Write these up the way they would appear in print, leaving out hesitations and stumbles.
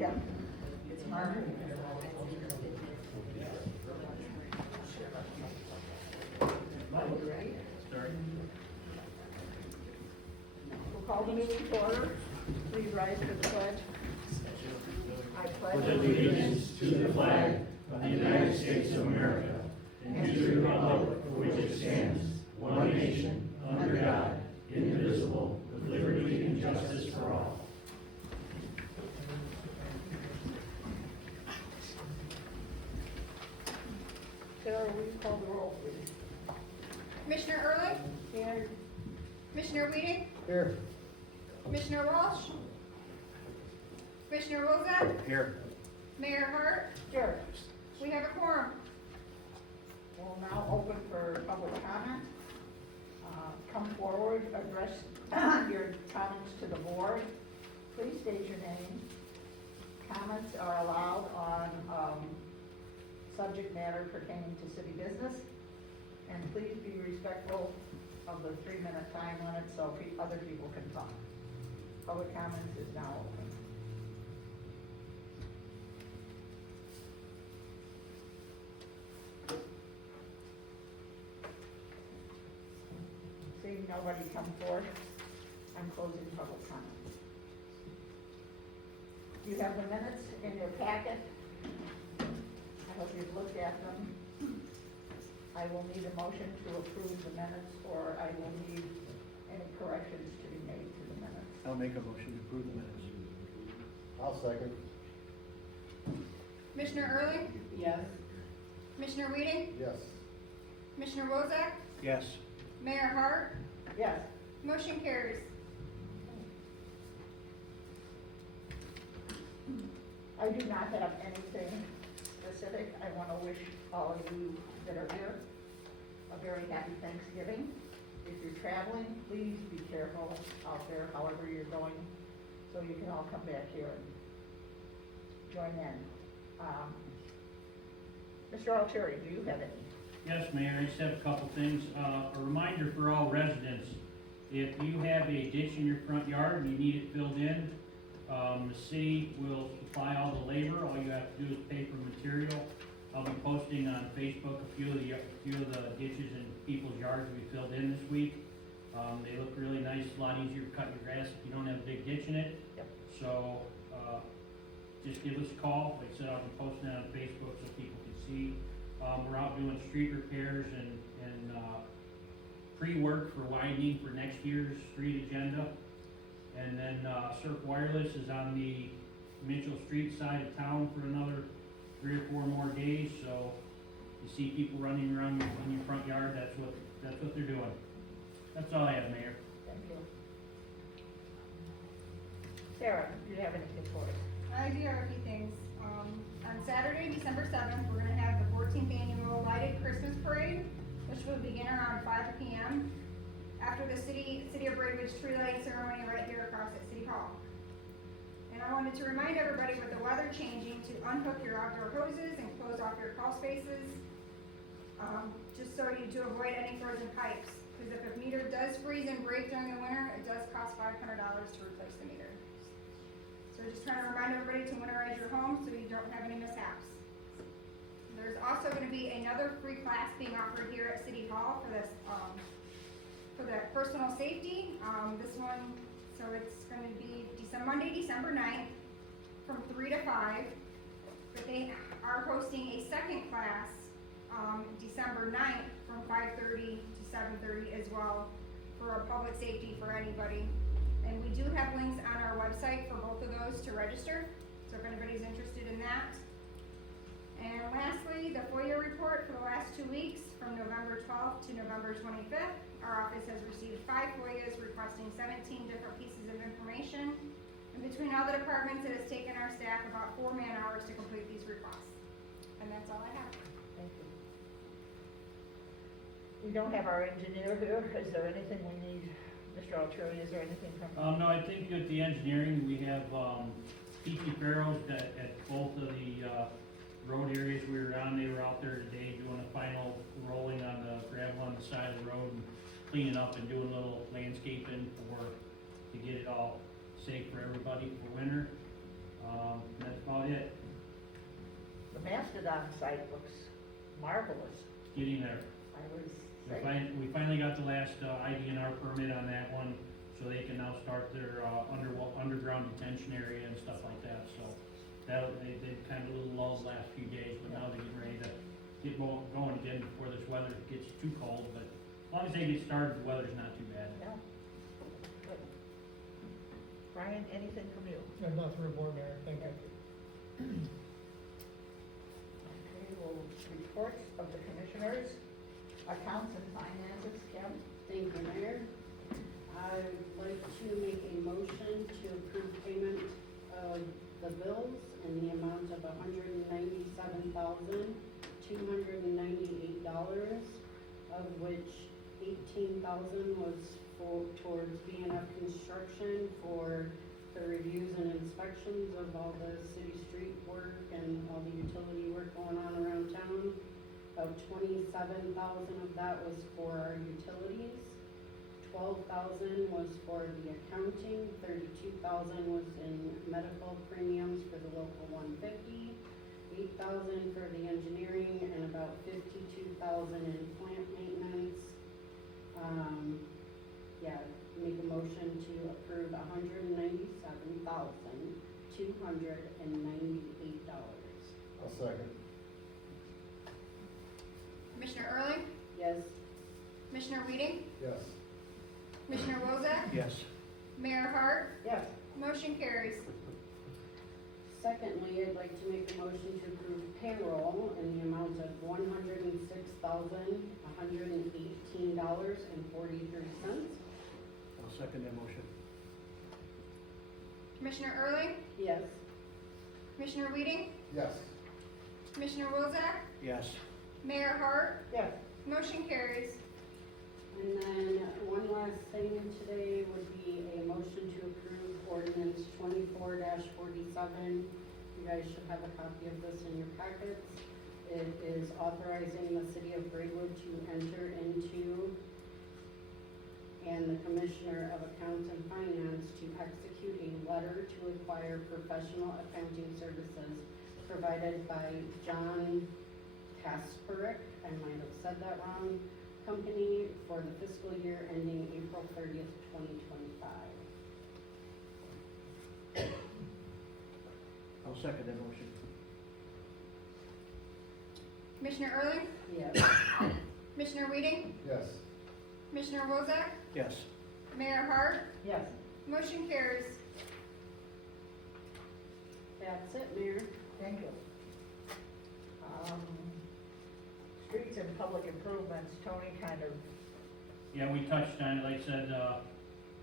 Yep. It's Mark. You ready? Start. We'll call the meeting to order. Please rise for the pledge. I With pledge allegiance to the flag of the United States of America and to the republic for which it stands, one nation, under God, indivisible, with liberty and justice for all. Sarah, will you call the roll, please? Commissioner Ehrlich, Here. Commissioner Weeding, Here. Commissioner Walsh, Commissioner Wozak, Here. Mayor Hart. Here. We have a quorum. We'll now open for public comment. Come forward, address your comments to the board. Please state your name. Comments are allowed on subject matter pertaining to city business. And please be respectful of the 3-minute time limit so other people can talk. Public comments is now open. Seeing nobody come forward, I'm closing public comment. You have the minutes in your packet. I hope you've looked at them. I will need a motion to approve the minutes, or I will need any corrections to be made to the minutes. I'll make a motion to approve the minutes. I'll second. Commissioner Ehrlich, Yes. Commissioner Weeding, Yes. Commissioner Wozak, Yes. Mayor Hart. Yes. Motion carries. I do not have anything specific. I want to wish all of you that are here a very happy Thanksgiving. If you're traveling, please be careful out there, however you're going, so you can all come back here and join in. Mr. Altieri, do you have any? Yes, Mayor, I just have a couple things. A reminder for all residents, if you have a ditch in your front yard and you need it filled in, the city will supply all the labor. All you have to do is pay for material. I'll be posting on Facebook a few of the ditches in people's yards we filled in this week. They look really nice, a lot easier to cut your grass if you don't have a big ditch in it. Yep. So, just give us a call. Like I said, I'll be posting it on Facebook so people can see. We're out doing street repairs and pre-work for widening for next year's street agenda. And then, Surf Wireless is on the Mitchell Street side of town for another 3 or 4 more days, so you see people running around in your front yard, that's what they're doing. That's all I have, Mayor. Thank you. Sarah, do you have anything for us? I do have a few things. On Saturday, December 7th, we're gonna have the 14th annual lighted Christmas parade, which will begin around 5 p.m. after the City of Braidwood's tree lighting ceremony right here across at City Hall. And I wanted to remind everybody with the weather changing to unhook your outdoor hoses and close off your crawl spaces, just so you to avoid any frozen pipes. Because if a meter does freeze and break during the winter, it does cost $500 to replace the meter. So just trying to remind everybody to winterize your home so you don't have any mishaps. There's also going to be another free class being offered here at City Hall for this, for the personal safety. This one, so it's going to be Monday, December 9th from 3 to 5. But they are hosting a second class December 9th from 5:30 to 7:30 as well for a public safety for anybody. And we do have links on our website for both of those to register, so if anybody's interested in that. And lastly, the FOIA report for the last 2 weeks, from November 12th to November 25th. Our office has received 5 FOIAs requesting 17 different pieces of information. And between all the departments, it has taken our staff about 4 man-hours to complete these requests. And that's all I have. Thank you. We don't have our engineer here. Is there anything we need? Mr. Altieri, is there anything from? No, I think at the engineering, we have, P.T. Farrell's at both of the, road areas we were on. They were out there today doing a final rolling on the gravel on the side of the road and cleaning up and doing a little landscaping to get it all safe for everybody for winter. That's about it. The Mastodon site looks marvelous. It's getting there. I was We saying, we finally got the last IDNR permit on that one, so they can now start their underground detention area and stuff like that, so. They've kind of a little lull the last few days, but now they're getting ready to get going again before this weather gets too cold, but as long as they get started, the weather's not too bad. yeah. Good. Brian, anything from you? Not to report, Mayor, thank you. Okay, well, reports of the commissioners, accounts and finances, Kim? Thank you, Mayor. I'd like to make a motion to approve payment of the bills in the amount of $197,298, of which $18,000 was towards BNF Construction for the reviews and inspections of all the city street work and all the utility work going on around town. About $27,000 of that was for our utilities. $12,000 was for the accounting, $32,000 was in medical premiums for the local 150, $8,000 for the engineering, and about $52,000 in plant maintenance. Make a motion to approve $197,298. I'll second. Commissioner Erling, Yes. Commissioner Weeding, Yes. Commissioner Wozak, Yes. Mayor Hart, Yes. motion carries. Secondly, I'd like to make a motion to approve payroll in the amount of $106,118.43. I'll second that motion. Commissioner Erling, Yes. Commissioner Weeding, Yes. Commissioner Wozak, Yes. Mayor Hart, Yes. motion carries. And then one last thing today would be a motion to approve ordinance 24-47. You guys should have a copy of this in your packets. It is authorizing the city of Braidwood to enter into and the Commissioner of Accounts and Finance to execute a letter to acquire professional accounting services provided by John Kasperick, I might have said that wrong, company for the fiscal year ending April 30th, 2025. I'll second that motion. Commissioner Erling, Yes. Commissioner Weeding, Yes. Commissioner Wozak, Yes. Mayor Hart, Yes. motion carries. That's it, Mayor. Thank you. Streets and public improvements, Tony kind of, Yeah, we touched on it, like I said,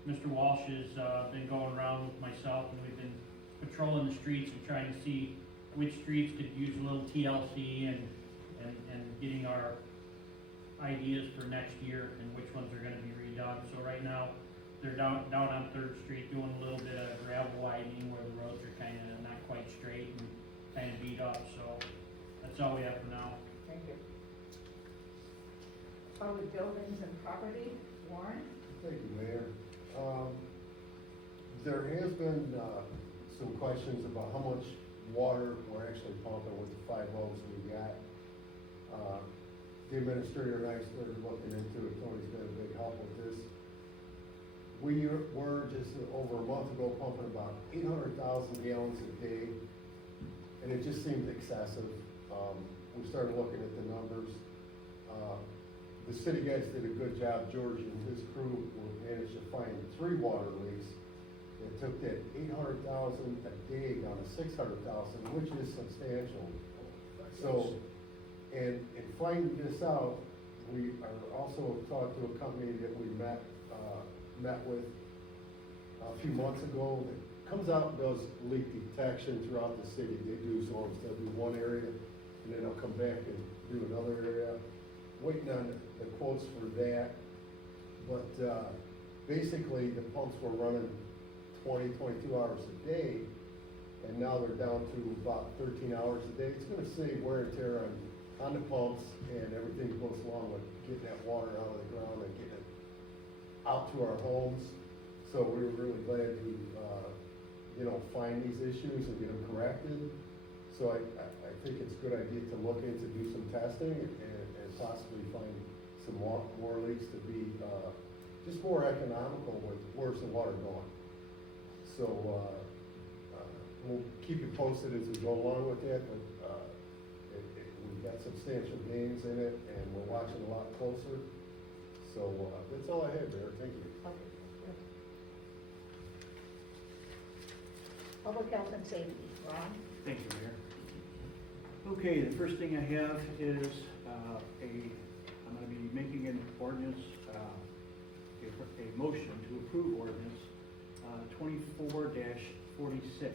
Mr. Walsh has, been going around with myself, and we've been patrolling the streets and trying to see which streets could use a little TLC and getting our ideas for next year and which ones are gonna be redone. So right now, they're down on Third Street doing a little bit of gravel widening where the roads are kinda not quite straight and kinda beat up, so that's all we have for now. thank you. Public buildings and property, Warren? Thank you, Mayor. There has been, some questions about how much water we're actually pumping with the 5 wells we got. The administrator and I started looking into it, Tony's been a big help with this. We were just over a month ago pumping about 800,000 gallons a day, and it just seemed excessive. We started looking at the numbers. The city guys did a good job. George and his crew managed to find 3 water leaks. It took that 800,000 a day down to 600,000, which is substantial. So, and in finding this out, we are also talked to a company that we met with a few months ago that comes out and does leak detection throughout the city. They do so, they'll do one area, and then they'll come back and do another area. Waiting on the quotes for that. But basically, the pumps were running 20, 22 hours a day, and now they're down to about 13 hours a day. It's gonna save wear and tear on the pumps and everything that goes along with getting that water out of the ground and getting it out to our homes. So we were really glad to you know, find these issues and get them corrected. So I think it's a good idea to look into, do some testing and possibly find some more leaks to be, just more economical with where's the water going. So, we'll keep you posted as we go along with that, but, we've got substantial gains in it and we're watching a lot closer. So, that's all I have there, thank you. Public health and safety, Ron? Thank you, Mayor. Okay, the first thing I have is, I'm gonna be making an ordinance, a motion to approve ordinance, 24-46.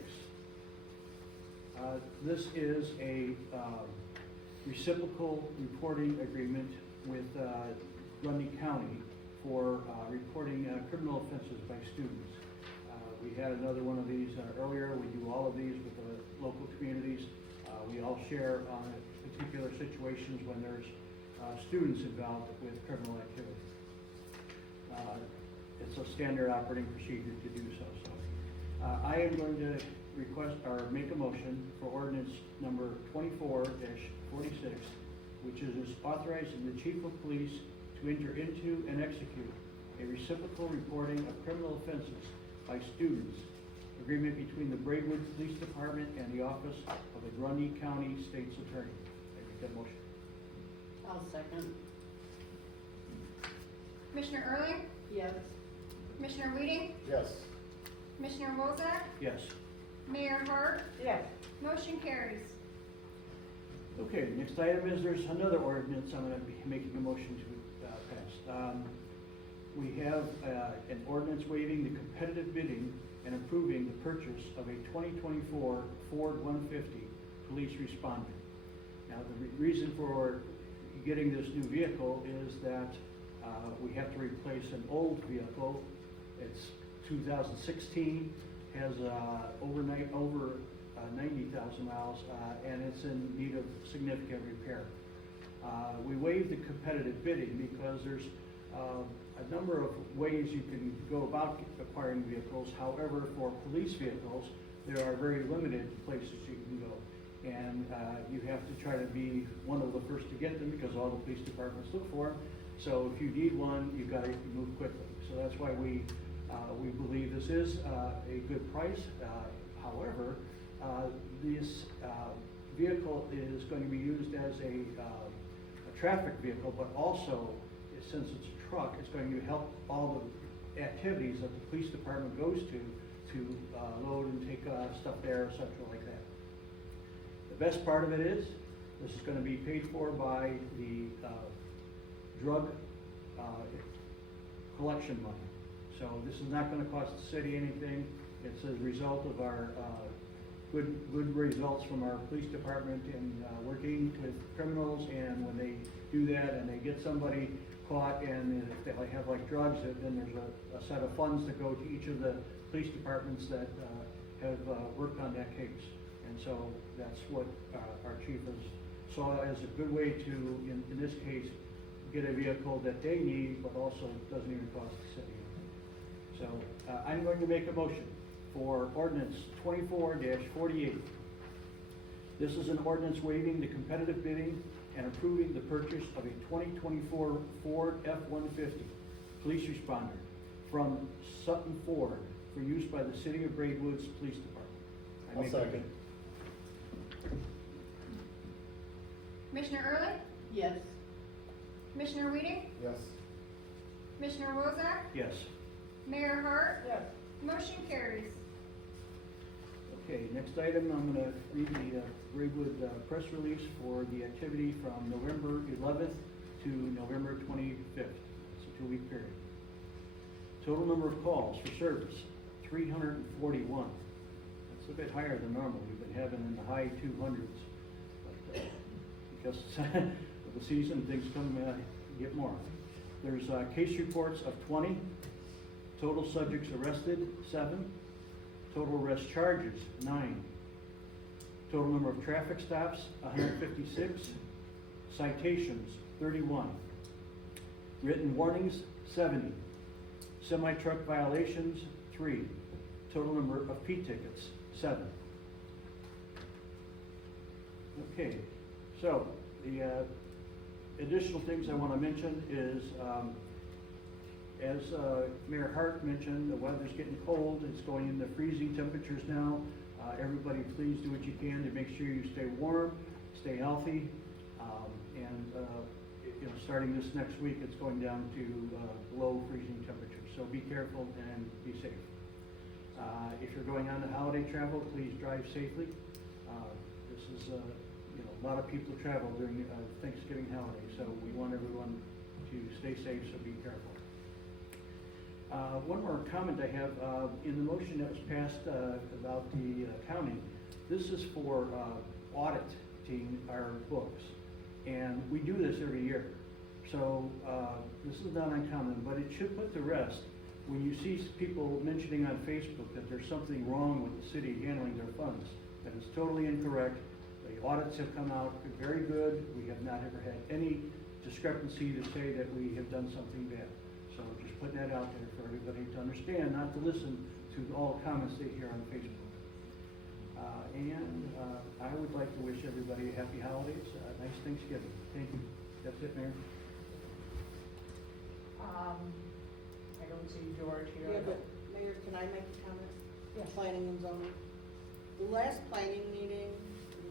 This is a, reciprocal reporting agreement with, Grundy County for, reporting, criminal offenses by students. We had another one of these earlier. We do all of these with the local communities. We all share on particular situations when there's students involved with criminal activity. It's a standard operating procedure to do so. So I am going to request or make a motion for ordinance number 24-46, which is authorizing the chief of police to enter into and execute a reciprocal reporting of criminal offenses by students, agreement between the Braidwood Police Department and the Office of the Grundy County State's Attorney. I make that motion. I'll second. Commissioner Erling, Yes. Commissioner Weeding, Yes. Commissioner Wozak, Yes. Mayor Hart, Yes. motion carries. Okay, the next item is there's another ordinance I'm going to be making a motion to pass. We have an ordinance waiving the competitive bidding and approving the purchase of a 2024 Ford 150 police responder. Now, the reason for getting this new vehicle is that we have to replace an old vehicle. It's 2016, has over 90,000 miles, and it's in need of significant repair. We waive the competitive bidding because there's a number of ways you can go about acquiring vehicles. However, for police vehicles, there are very limited places you can go. And you have to try to be one of the first to get them because all the police departments look for them. So if you need one, you've got to move quickly. So that's why we believe this is a good price. However, this vehicle is going to be used as a traffic vehicle, but also, since it's a truck, it's going to help all the activities that the police department goes to load and take stuff there, etc. like that. The best part of it is, this is going to be paid for by the drug collection money. So this is not going to cost the city anything. It's a result of our good results from our police department in working with criminals, and when they do that and they get somebody caught and if they have like drugs, then there's a set of funds that go to each of the police departments that have worked on that case. And so that's what our chief saw as a good way to, in this case, get a vehicle that they need, but also doesn't even cost the city. So I'm going to make a motion for ordinance 24-48. This is an ordinance waiving the competitive bidding and approving the purchase of a 2024 Ford F-150 police responder from Sutton Ford for use by the City of Braidwood's Police Department. I I'll make second. Commissioner Erling, Yes. Commissioner Weeding, Yes. Commissioner Wozak, Yes. Mayor Hart, Yes. motion carries. Okay, next item, I'm going to read the Braidwood press release for the activity from November 11th to November 25th. It's a 2-week period. Total number of calls for service, 341. That's a bit higher than normal. We've been having in the high 200s. But because of the season, things come get more. There's case reports of 20. Total subjects arrested, 7. Total arrest charges, 9. Total number of traffic stops, 156. Citations, 31. Written warnings, 70. Semi-truck violations, 3. total number of P tickets, 7. Okay, so the additional things I want to mention is, as Mayor Hart mentioned, the weather's getting cold, it's going into freezing temperatures now. Everybody please do what you can to make sure you stay warm, stay healthy, and you know, starting this next week, it's going down to below freezing temperatures, so be careful and be safe. If you're going on the holiday travel, please drive safely. This is, you know, a lot of people travel during Thanksgiving holiday, so we want everyone to stay safe, so be careful. One more comment I have, in the motion that was passed about the county, this is for auditing our books. And we do this every year. So this is not uncommon, but it should put to rest when you see people mentioning on Facebook that there's something wrong with the city handling their funds. That is totally incorrect. The audits have come out very good. We have not ever had any discrepancy to say that we have done something bad. So just putting that out there for everybody to understand, not to listen to all the comments they hear on Facebook. I would like to wish everybody a happy holidays, nice Thanksgiving. Thank you. That's it, Mayor. I don't see George here. Yeah, but Mayor, can I make a comment? Yes. Planning and zoning. The last planning meeting,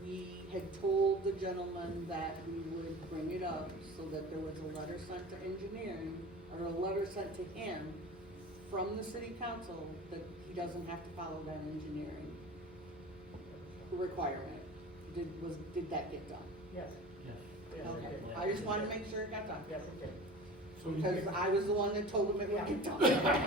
we had told the gentleman that we would bring it up so that there was a letter sent to engineering, or a letter sent to him from the city council that he doesn't have to follow that engineering requirement. Did that get done? Yes. Yes. Yes, it Okay, did. I just wanted to make sure it got done, Yes, it did. because I was the one that told him it would get done.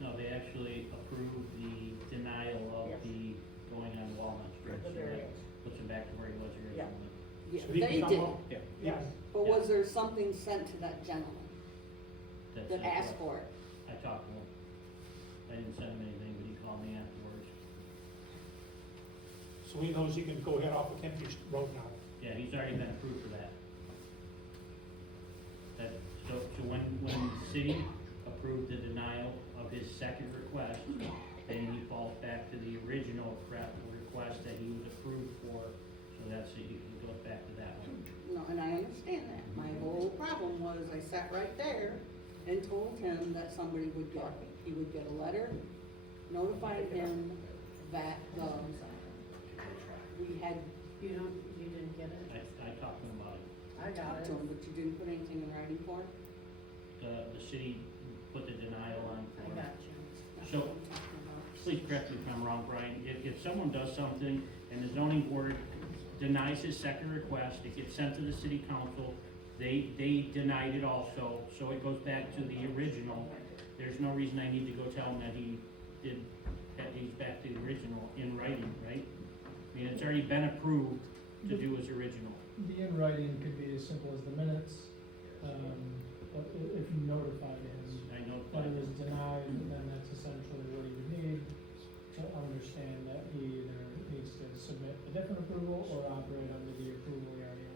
No, they actually approved the denial of Yes. the going on Walnut Street. The so that variance. puts him back to where he was Yeah. originally. Yeah, So he they can did, come up? Yeah. Yes. but Yeah. was there something sent to that gentleman That's that it. asked for it? I talked to him. I didn't send him anything, but he called me afterwards. So he knows he can go ahead off of Kempy Road now. Yeah, he's already been approved for that. So when the city approved the denial of his second request, then he falls back to the original request that he was approved for, so that's it, he goes back to that one. No, and I understand that. My whole problem was I sat right there and told him that somebody would get, he would get a letter notifying him that we had, You didn't get it? I talked to him about it. I got talked it. to him, but you didn't put anything in writing for it? The city put the denial on I for. got you. That's So- what I'm talking about. Please correct me if I'm wrong, Brian, if someone does something and the zoning board denies his second request, it gets sent to the city council, they denied it also, so it goes back to the original. There's no reason I need to go tell him that that he's back to the original in writing, right? I mean, it's already been approved to do his original. The in writing could be as simple as the minutes, but if you notify him I that notified it him. was denied, then that's essentially what he would need to understand that he either needs to submit a different approval or operate under the approval area.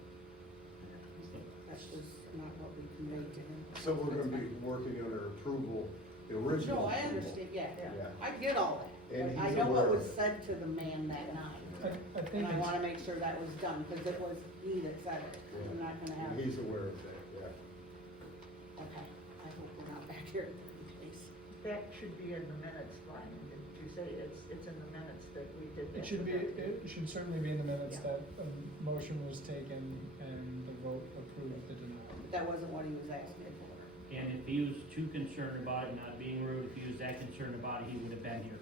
That's just not what we conveyed to him. So we're gonna be working under approval, the original. No, I approval. understand, yeah, Yeah. I get all that. And But I he's know what aware was of it. said to the man that night. I think And I it's, wanna make sure that was done, cause it was he that said it. Yeah. I'm not gonna have, And he's aware of that, yeah. okay, I hope we're not back here, please. That should be in the minutes, Brian. Did you say it's in the minutes that we did that? it should certainly be in the minutes Yeah. that a motion was taken and the vote approved the denial. That wasn't what he was asking for. And if he was too concerned about it, not being rude, if he was that concerned about it, he would have been here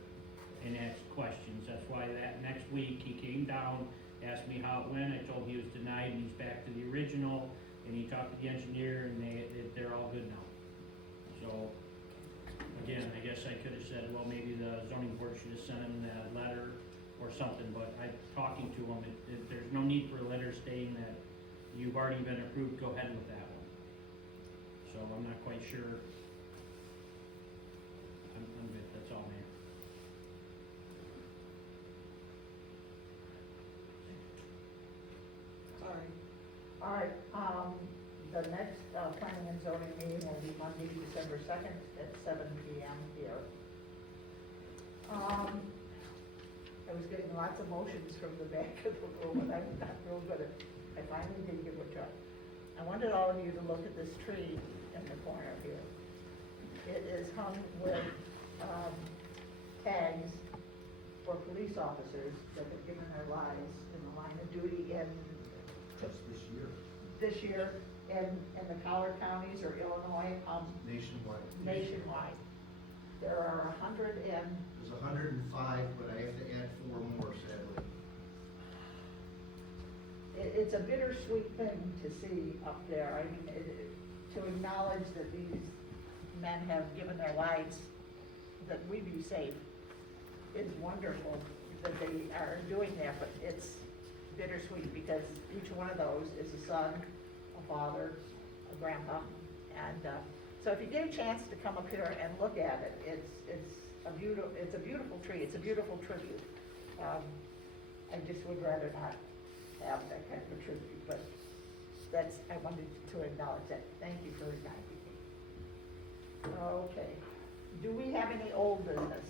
and asked questions. That's why that next week, he came down, asked me how it went, I told him he was denied, and he's back to the original, and he talked to the engineer, and they're all good now. So, again, I guess I could have said, well, maybe the zoning board should have sent him that letter or something, but talking to him, there's no need for a letter stating that you've already been approved, go ahead with that one. So I'm not quite sure. I'm good, that's all, Mayor. Sorry. All right, the next, planning and zoning meeting will be Monday, December 2nd at 7 PM here. was getting lots of motions from the back of the room, and I'm not real good at, I finally did give a try. I wanted all of you to look at this tree in the corner here. It is hung with, tags for police officers that have given their lives in the line of duty in Just this year, this year in the Collar counties or Illinois, nationwide. nationwide. There are 100 and, There's 105, but I have to add 4 more sadly. it's a bittersweet thing to see up there. I mean, to acknowledge that these men have given their lives, that we be safe, is wonderful that they are doing that, but it's bittersweet because each one of those is a son, a father, a grandpa, and, so if you get a chance to come up here and look at it, it's a beautiful tree, it's a beautiful tribute. I just would rather not have that kind of a tribute, but that's, I wanted to acknowledge that. Thank you for reminding me. Okay, do we have any old business?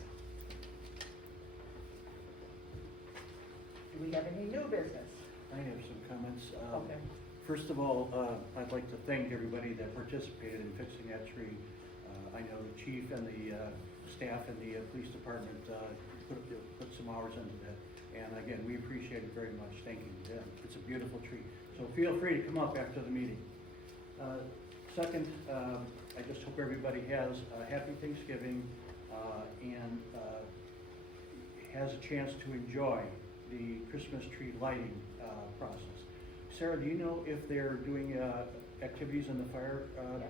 Do we have any new business? I have some comments. Okay. First of all, I'd like to thank everybody that participated in fixing that tree. I know the chief and the staff in the police department put some hours into that. And again, we appreciate it very much. Thank you to them. It's a beautiful tree. So feel free to come up after the meeting. Second, I just hope everybody has a happy Thanksgiving and has a chance to enjoy the Christmas tree lighting process. Sarah, do you know if they're doing activities in the fire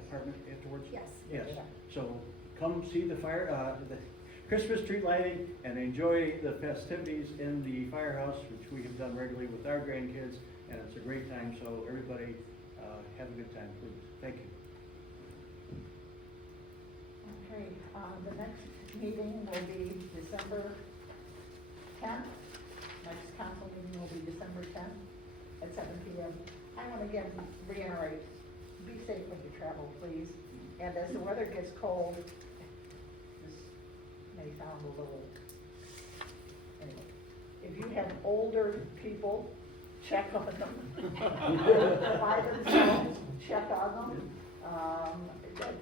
department afterwards? Yes. Yes. Yeah. So come see the the Christmas tree lighting and enjoy the festivities in the firehouse, which we have done regularly with our grandkids, and it's a great time. So everybody have a good time, please. Thank you. Okay, the next meeting will be December 10th. Next council meeting will be December 10th at 7 p.m. I want to again reiterate, be safe when you travel, please. And as the weather gets cold, this may sound a little, anyway. If you have older people, check on them. By themselves, check on them. That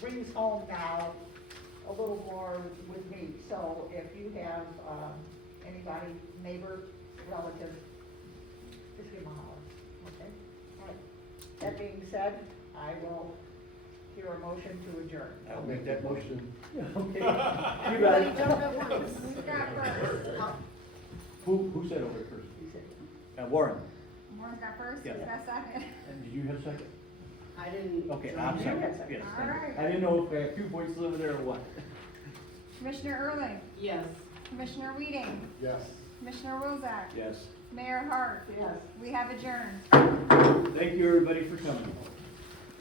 brings home now a little more with me. So if you have anybody, neighbor, relative, just give them a holler, okay? All right. That being said, I will hear a motion to adjourn. I'll make that motion. Okay. Everybody jump at once. Who's got first? Who said over first? You said- Warren. Warren's got first, Yeah. who's got second? And did you have a second? I didn't. Okay, I'm You second. had second. Yes, All thank you. right. I didn't know if I had 2 voices over there or what. Commissioner Erling, Yes. Commissioner Weeding, Yes. Commissioner Wilczek, Yes. Mayor Hart. Yes. We have adjourned. Thank you, everybody, for coming.